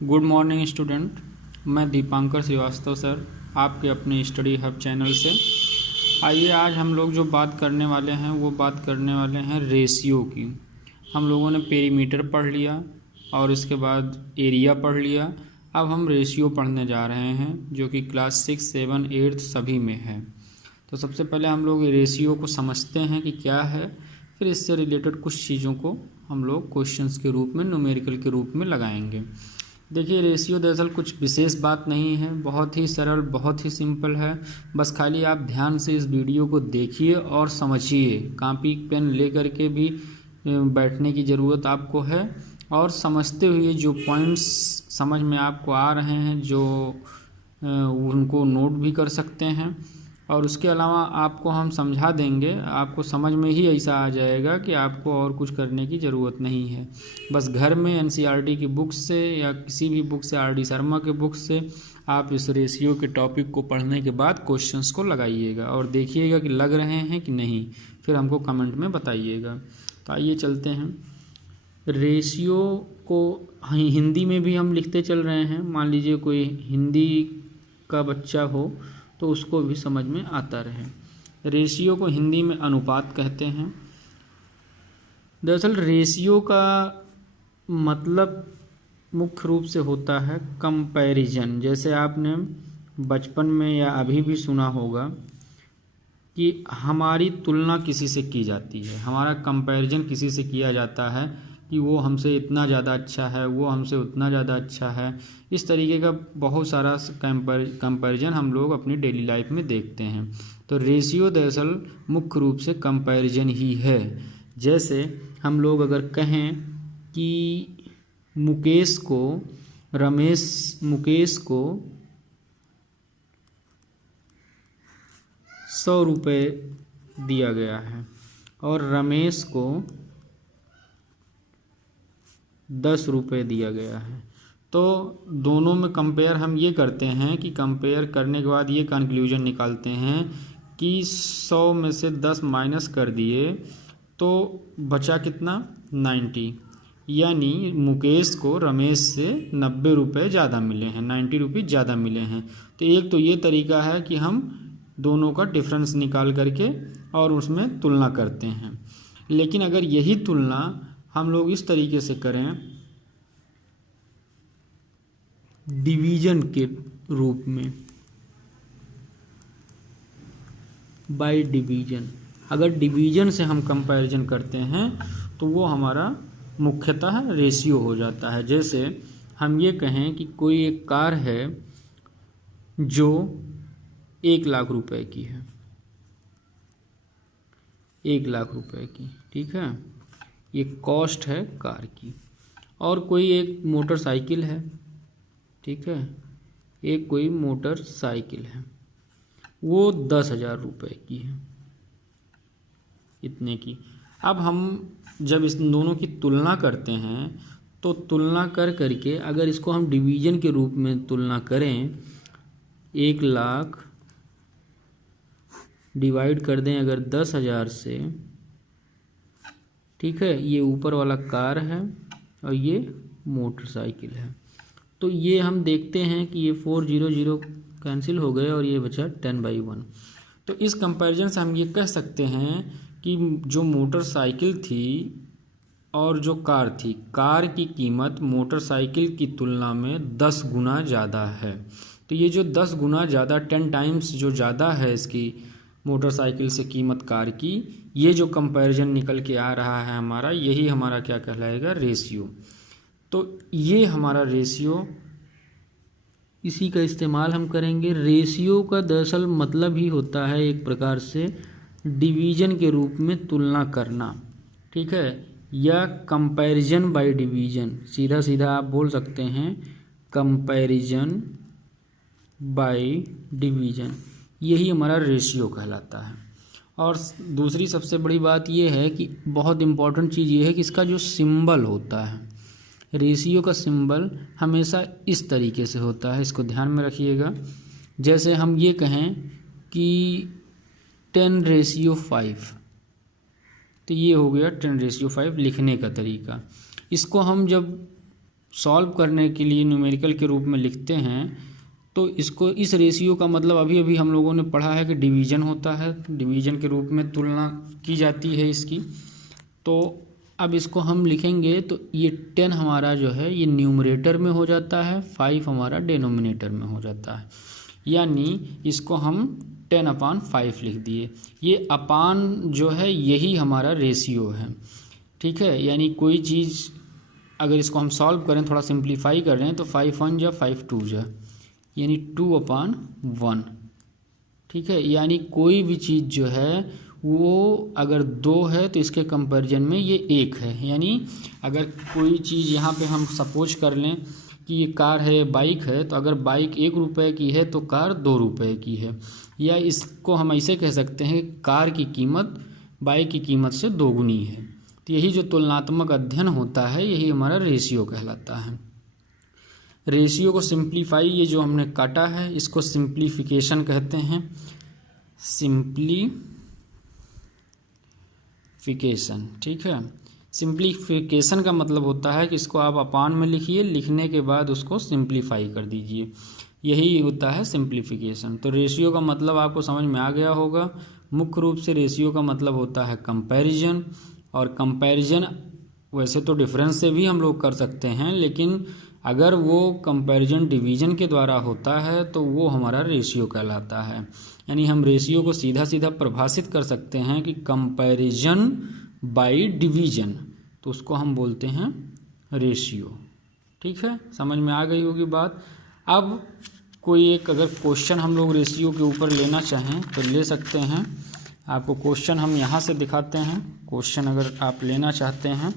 Good morning student. मैं Dipankar Srivastava sir, आपके अपने स्टडी हब चैनल से। आइए आज हम लोग जो बात करने वाले हैं वो बात करने वाले हैं रेशियो की। हम लोगों ने पेरीमीटर पढ़ लिया और इसके बाद एरिया पढ़ लिया। अब हम रेशियो पढ़ने जा रहे हैं जो कि क्लास 6, 7, 8 सभी में है। तो सबसे पहले हम लोग रेशियो को समझते हैं कि क्या है, फिर इससे रिलेटेड कुछ चीज़ों को हम लोग क्वेश्चंस के रूप में, न्यूमेरिकल के रूप में लगाएंगे। देखिए, रेशियो दरअसल कुछ विशेष बात नहीं है, बहुत ही सरल, बहुत ही सिंपल है। बस खाली आप ध्यान से इस वीडियो को देखिए और समझिए। कॉपी पेन ले करके भी बैठने की ज़रूरत आपको है और समझते हुए जो पॉइंट्स समझ में आपको आ रहे हैं जो उनको नोट भी कर सकते हैं। और उसके अलावा आपको हम समझा देंगे, आपको समझ में ही ऐसा आ जाएगा कि आपको और कुछ करने की ज़रूरत नहीं है। बस घर में एनसीईआरटी की बुक से या किसी भी बुक से, आर.डी. शर्मा के बुक से आप इस रेशियो के टॉपिक को पढ़ने के बाद क्वेश्चंस को लगाइएगा और देखिएगा कि लग रहे हैं कि नहीं, फिर हमको कमेंट में बताइएगा। तो आइए चलते हैं। रेशियो को हिंदी में भी हम लिखते चल रहे हैं। मान लीजिए कोई हिंदी का बच्चा हो तो उसको भी समझ में आता रहे। रेशियो को हिंदी में अनुपात कहते हैं। दरअसल रेशियो का मतलब मुख्य रूप से होता है कंपैरिजन। जैसे आपने बचपन में या अभी भी सुना होगा कि हमारी तुलना किसी से की जाती है, हमारा कंपैरिजन किसी से किया जाता है कि वो हमसे इतना ज़्यादा अच्छा है, वो हमसे उतना ज़्यादा अच्छा है। इस तरीके का बहुत सारा कंपैरिजन हम लोग अपनी डेली लाइफ में देखते हैं। तो रेशियो दरअसल मुख्य रूप से कंपैरिजन ही है। जैसे हम लोग अगर कहें कि मुकेश को 100 रुपये दिया गया है और रमेश को 10 रुपये दिया गया है, तो दोनों में कंपेयर हम ये करते हैं कि कंपेयर करने के बाद ये कंक्लूजन निकालते हैं कि 100 में से 10 माइनस कर दिए तो बचा कितना, 90। यानी मुकेश को रमेश से 90 रुपये ज़्यादा मिले हैं, 90 रुपये ज़्यादा मिले हैं। तो एक तो ये तरीका है कि हम दोनों का डिफरेंस निकाल करके और उसमें तुलना करते हैं। लेकिन अगर यही तुलना हम लोग इस तरीके से करें डिवीजन के रूप में, बाय डिवीजन, अगर डिवीजन से हम कंपैरिजन करते हैं तो वो हमारा मुख्यतः रेशियो हो जाता है। जैसे हम ये कहें कि कोई एक कार है जो 1 लाख रुपए की है, 1 लाख रुपए की, ठीक है, ये कॉस्ट है कार की। और कोई एक मोटरसाइकिल है, ठीक है, एक कोई मोटरसाइकिल है, वो 10,000 रुपये की है, इतने की। अब हम जब इस दोनों की तुलना करते हैं तो तुलना कर करके अगर इसको हम डिवीजन के रूप में तुलना करें, 1 लाख डिवाइड कर दें अगर 10,000 से, ठीक है, ये ऊपर वाला कार है और ये मोटरसाइकिल है, तो ये हम देखते हैं कि ये 400 कैंसिल हो गए और ये बचा 10/1। तो इस कंपैरिजन से हम ये कह सकते हैं कि जो मोटरसाइकिल थी और जो कार थी, कार की कीमत मोटरसाइकिल की तुलना में 10 गुना ज़्यादा है। तो ये जो 10 गुना ज़्यादा, 10 टाइम्स जो ज़्यादा है इसकी मोटरसाइकिल से कीमत कार की, ये जो कंपैरिजन निकल के आ रहा है हमारा, यही हमारा क्या कहलाएगा, रेशियो। तो ये हमारा रेशियो, इसी का इस्तेमाल हम करेंगे। रेशियो का दरअसल मतलब ही होता है एक प्रकार से डिवीजन के रूप में तुलना करना, ठीक है, या कंपैरिजन बाय डिवीजन। सीधा सीधा आप बोल सकते हैं कंपैरिजन बाय डिवीजन, यही हमारा रेशियो कहलाता है। और दूसरी सबसे बड़ी बात यह है कि बहुत इम्पॉर्टेंट चीज़ ये है कि इसका जो सिंबल होता है, रेशियो का सिंबल हमेशा इस तरीके से होता है, इसको ध्यान में रखिएगा। जैसे हम ये कहें कि 10/5, तो ये हो गया 10/5 लिखने का तरीका। इसको हम जब सॉल्व करने के लिए न्यूमेरिकल के रूप में लिखते हैं तो इसको, इस रेशियो का मतलब अभी अभी हम लोगों ने पढ़ा है कि डिवीज़न होता है, डिवीज़न के रूप में तुलना की जाती है इसकी। तो अब इसको हम लिखेंगे तो ये 10 हमारा जो है ये न्यूमरेटर में हो जाता है, 5 हमारा डिनोमिनेटर में हो जाता है, यानी इसको हम 10/5 लिख दिए। ये अपान जो है यही हमारा रेशियो है, ठीक है। यानी कोई चीज़ अगर इसको हम सॉल्व करें, थोड़ा सिंप्लीफाई कर रहे हैं तो 5 1 जा 5 2 जा, यानी 2/1, ठीक है। यानी कोई भी चीज़ जो है वो अगर 2 है तो इसके कंपैरिजन में ये 1 है। यानी अगर कोई चीज़ यहाँ पे हम सपोज कर लें कि ये कार है, बाइक है, तो अगर बाइक 1 रुपये की है तो कार 2 रुपये की है, या इसको हम ऐसे कह सकते हैं कार की कीमत बाइक की कीमत से दोगुनी है। तो यही जो तुलनात्मक अध्ययन होता है यही हमारा रेशियो कहलाता है। रेशियो को सिंप्लीफाई, ये जो हमने काटा है इसको सिंप्लीफिकेशन कहते हैं, सिंप्लीफिकेशन, ठीक है। सिंप्लीफिकेशन का मतलब होता है कि इसको आप अपान में लिखिए, लिखने के बाद उसको सिंप्लीफाई कर दीजिए, यही होता है सिंप्लीफिकेशन। तो रेशियो का मतलब आपको समझ में आ गया होगा। मुख्य रूप से रेशियो का मतलब होता है कंपैरिजन, और कंपैरिजन वैसे तो डिफरेंस से भी हम लोग कर सकते हैं, लेकिन अगर वो कंपैरिजन डिवीज़न के द्वारा होता है तो वो हमारा रेशियो कहलाता है। यानी हम रेशियो को सीधा सीधा परिभाषित कर सकते हैं कि कंपैरिजन बाय डिवीज़न, तो उसको हम बोलते हैं रेशियो, ठीक है। समझ में आ गई होगी बात। अब कोई एक अगर क्वेश्चन हम लोग रेशियो के ऊपर लेना चाहें तो ले सकते हैं। आपको क्वेश्चन हम यहाँ से दिखाते हैं। क्वेश्चन अगर आप लेना चाहते हैं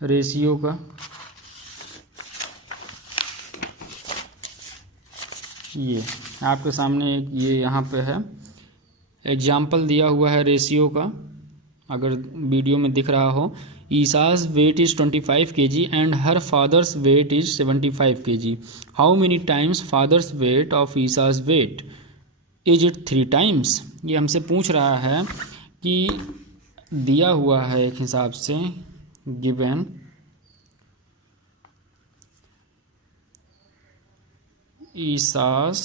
रेशियो का, ये आपके सामने एक ये यहाँ पे है एग्जाम्पल दिया हुआ है रेशियो का, अगर वीडियो में दिख रहा हो। ईसा's weight is 25 kg and her father's weight is 75 kg. How many times father's weight of Isa's weight? Is it 3 times? ये हमसे पूछ रहा है कि दिया हुआ है एक हिसाब से गिवन ईसा's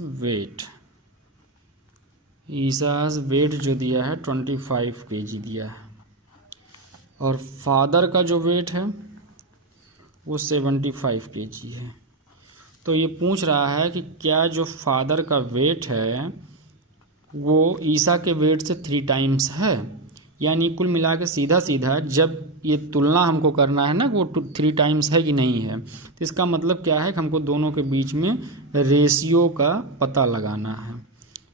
वेट, ईसा's वेट जो दिया है 25 kg दिया है, और फादर का जो वेट है वो 75 kg है। तो ये पूछ रहा है कि क्या जो फादर का वेट है वो ईसा के वेट से 3 टाइम्स है। यानी कुल मिला के सीधा सीधा जब ये तुलना हमको करना है ना वो 3 टाइम्स है कि नहीं है, तो इसका मतलब क्या है कि हमको दोनों के बीच में रेशियो का पता लगाना है,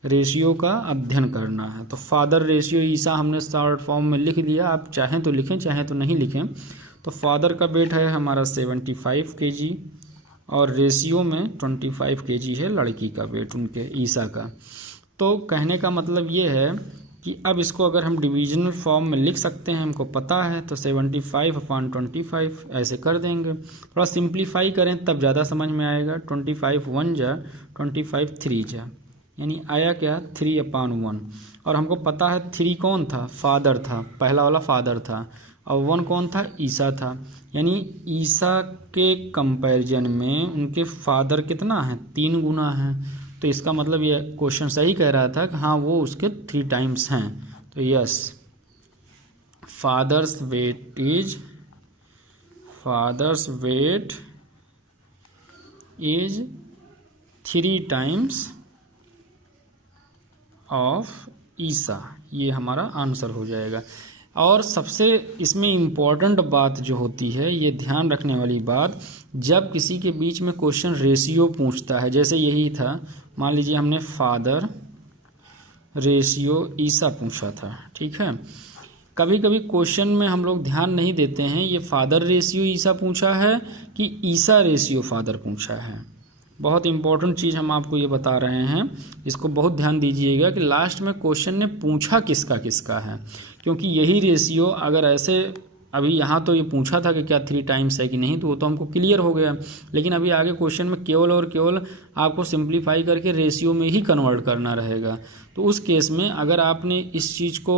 रेशियो का अध्ययन करना है। तो फादर रेशियो ईसा हमने शॉर्ट फॉर्म में लिख दिया, आप चाहें तो लिखें चाहें तो नहीं लिखें। तो फादर का वेट है हमारा 75 kg और रेशियो में 25 kg है लड़की का वेट उनके ईसा का। तो कहने का मतलब ये है कि अब इसको अगर हम डिविजनल फॉर्म में लिख सकते हैं, हमको पता है, तो 75/25 ऐसे कर देंगे। थोड़ा सिंप्लीफाई करें तब ज़्यादा समझ में आएगा। 25 1 जा 25 3 जा, यानी आया क्या 3/1। और हमको पता है 3 कौन था, फादर था, पहला वाला फादर था, और 1 कौन था, ईसा था। यानी ईसा के कंपैरिजन में उनके फादर कितना है, 3 गुना है। तो इसका मतलब ये क्वेश्चन सही कह रहा था कि हाँ वो उसके 3 टाइम्स हैं। तो yes, father's weight is 3 times of Isa, ये हमारा आंसर हो जाएगा। और सबसे इसमें इम्पॉर्टेंट बात जो होती है, ये ध्यान रखने वाली बात, जब किसी के बीच में क्वेश्चन रेशियो पूछता है, जैसे यही था, मान लीजिए हमने फादर रेशियो ईसा पूछा था, ठीक है। कभी कभी क्वेश्चन में हम लोग ध्यान नहीं देते हैं ये फादर रेशियो ईसा पूछा है कि ईसा रेशियो फादर पूछा है। बहुत इंपॉर्टेंट चीज़ हम आपको ये बता रहे हैं, इसको बहुत ध्यान दीजिएगा कि लास्ट में क्वेश्चन ने पूछा किसका किसका है, क्योंकि यही रेशियो अगर ऐसे अभी यहाँ तो ये पूछा था कि क्या 3 टाइम्स है कि नहीं, तो वो तो हमको क्लियर हो गया, लेकिन अभी आगे क्वेश्चन में केवल और केवल आपको सिंप्लीफाई करके रेशियो में ही कन्वर्ट करना रहेगा। तो उस केस में अगर आपने इस चीज़ को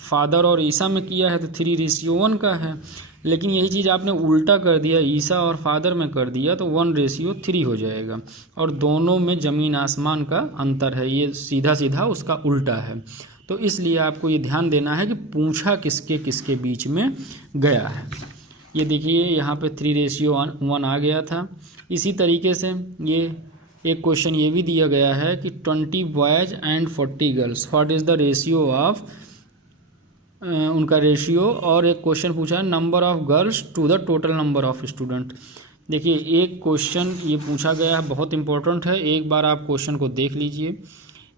फादर और ईसा में किया है तो 3:1 का है, लेकिन यही चीज़ आपने उल्टा कर दिया, ईसा और फादर में कर दिया तो 1:3 हो जाएगा, और दोनों में ज़मीन आसमान का अंतर है, ये सीधा सीधा उसका उल्टा है। तो इसलिए आपको ये ध्यान देना है कि पूछा किसके किसके बीच में गया है। ये देखिए यहाँ पे 3:1 आ गया था। इसी तरीके से ये एक क्वेश्चन ये भी दिया गया है कि 20 boys and 40 girls, what is the ratio of, उनका रेशियो। और एक क्वेश्चन पूछा है number of girls to the total number of student. देखिए एक क्वेश्चन ये पूछा गया है, बहुत इंपॉर्टेंट है, एक बार आप क्वेश्चन को देख लीजिए।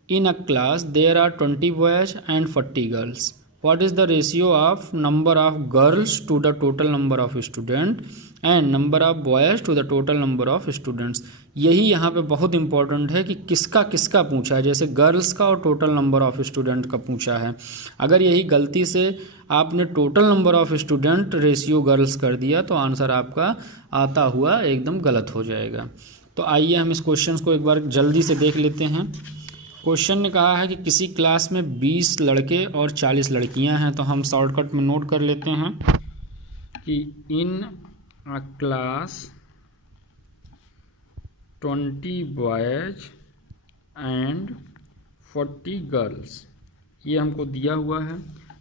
In a class there are 20 boys and 40 girls, what is the ratio of number of girls to the total number of student and number of boys to the total number of students. यही यहाँ पे बहुत important है कि किसका किसका पूछा है, जैसे गर्ल्स का और टोटल नंबर ऑफ स्टूडेंट का पूछा है। अगर यही गलती से आपने total number of student ratio girls कर दिया तो आंसर आपका आता हुआ एकदम गलत हो जाएगा। तो आइए हम इस क्वेश्चन को एक बार जल्दी से देख लेते हैं। क्वेश्चन ने कहा है कि किसी क्लास में 20 लड़के और 40 लड़कियां हैं, तो हम शॉर्टकट में नोट कर लेते हैं कि in a class 20 boys and 40 girls, ये हमको दिया हुआ है।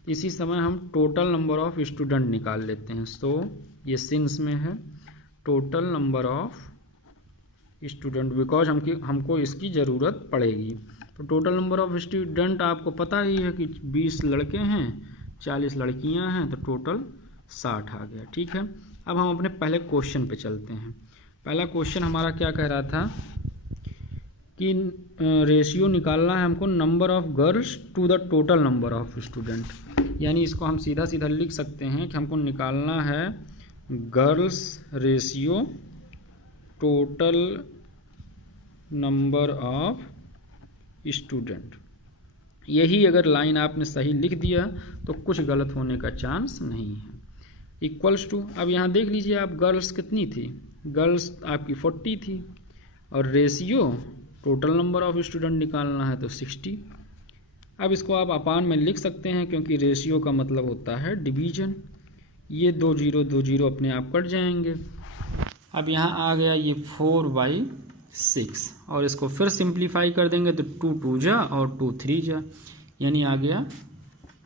इसी समय हम टोटल नंबर ऑफ स्टूडेंट निकाल लेते हैं। सो ये सिंस में है total number of student, because हमको इसकी ज़रूरत पड़ेगी। तो टोटल नंबर ऑफ स्टूडेंट आपको पता ही है कि 20 लड़के हैं 40 लड़कियां हैं, तो टोटल 60 आ गया। ठीक है, अब हम अपने पहले क्वेश्चन पे चलते हैं। पहला क्वेश्चन हमारा क्या कह रहा था कि रेशियो निकालना है हमको number of girls to the total number of student, यानी इसको हम सीधा सीधा लिख सकते हैं कि हमको निकालना है girls ratio total number of student. यही अगर लाइन आपने सही लिख दिया तो कुछ गलत होने का चांस नहीं है। इक्वल्स टू, अब यहाँ देख लीजिए आप, गर्ल्स कितनी थी, गर्ल्स आपकी 40 थी, और ratio total number of student निकालना है तो 60। अब इसको आप अपान में लिख सकते हैं क्योंकि रेशियो का मतलब होता है डिवीजन। ये 2 0 अपने आप कट जाएंगे। अब यहाँ आ गया ये 4/6, और इसको फिर सिंप्लीफाई कर देंगे तो 2 2 जा और 2 3 जा, यानी आ गया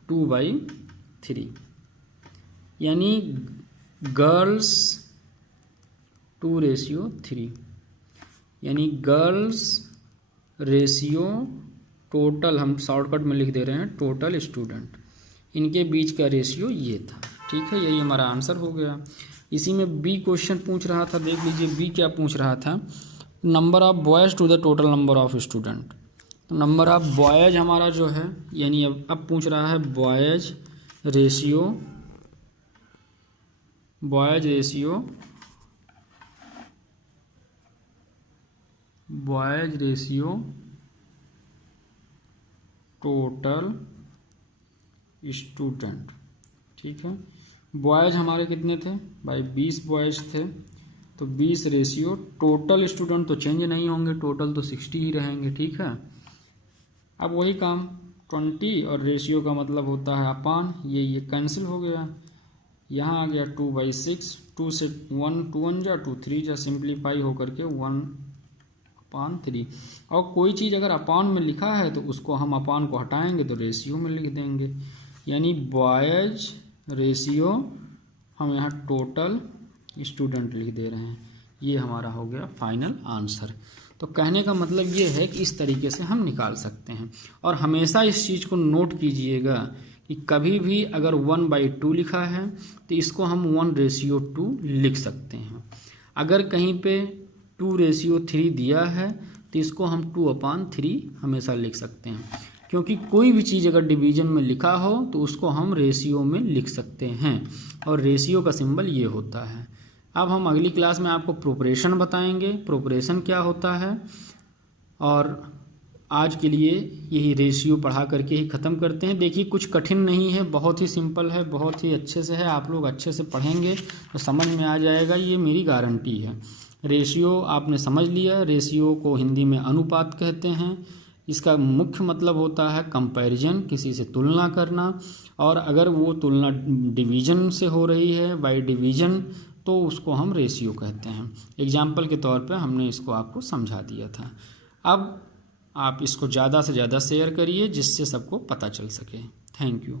2/3, यानी गर्ल्स 2:3, यानी गर्ल्स रेशियो टोटल, हम शॉर्टकट में लिख दे रहे हैं टोटल स्टूडेंट, इनके बीच का रेशियो ये था। ठीक है, यही हमारा आंसर हो गया। इसी में बी क्वेश्चन पूछ रहा था, देख लीजिए बी क्या पूछ रहा था, number of boys to the total number of student. तो नंबर ऑफ बॉयज़ हमारा जो है, यानी अब पूछ रहा है बॉयज़ रेशियो टोटल स्टूडेंट। ठीक है, बॉयज़ हमारे कितने थे भाई, 20 बॉयज़ थे, तो 20 रेशियो टोटल स्टूडेंट तो चेंज नहीं होंगे, टोटल तो 60 ही रहेंगे। ठीक है, अब वही काम 20 और रेशियो का मतलब होता है अपान, ये कैंसिल हो गया, यहाँ आ गया 2/6, 2 से 1 2 1 जा 2 3 जा, सिंप्लीफाई होकर के 1/3। और कोई चीज़ अगर अपान में लिखा है तो उसको हम अपान को हटाएंगे तो रेशियो में लिख देंगे, यानी बॉयज़ रेशियो हम यहाँ टोटल स्टूडेंट लिख दे रहे हैं। ये हमारा हो गया फाइनल आंसर। तो कहने का मतलब ये है कि इस तरीके से हम निकाल सकते हैं। और हमेशा इस चीज़ को नोट कीजिएगा कि कभी भी अगर 1/2 लिखा है तो इसको हम 1:2 लिख सकते हैं। अगर कहीं पे 2:3 दिया है तो इसको हम 2/3 हमेशा लिख सकते हैं, क्योंकि कोई भी चीज़ अगर डिवीजन में लिखा हो तो उसको हम रेशियो में लिख सकते हैं, और रेशियो का सिंबल ये होता है। अब हम अगली क्लास में आपको प्रोपरेशन बताएंगे, प्रोपरेशन क्या होता है। और आज के लिए यही रेशियो पढ़ा करके ही ख़त्म करते हैं। देखिए कुछ कठिन नहीं है, बहुत ही सिंपल है, बहुत ही अच्छे से है। आप लोग अच्छे से पढ़ेंगे तो समझ में आ जाएगा, ये मेरी गारंटी है। रेशियो आपने समझ लिया, रेशियो को हिंदी में अनुपात कहते हैं। इसका मुख्य मतलब होता है कंपैरिजन, किसी से तुलना करना, और अगर वो तुलना डिवीजन से हो रही है, बाय डिवीजन, तो उसको हम रेशियो कहते हैं। एग्जाम्पल के तौर पे हमने इसको आपको समझा दिया था। अब आप इसको ज़्यादा से ज़्यादा शेयर करिए जिससे सबको पता चल सके। Thank you.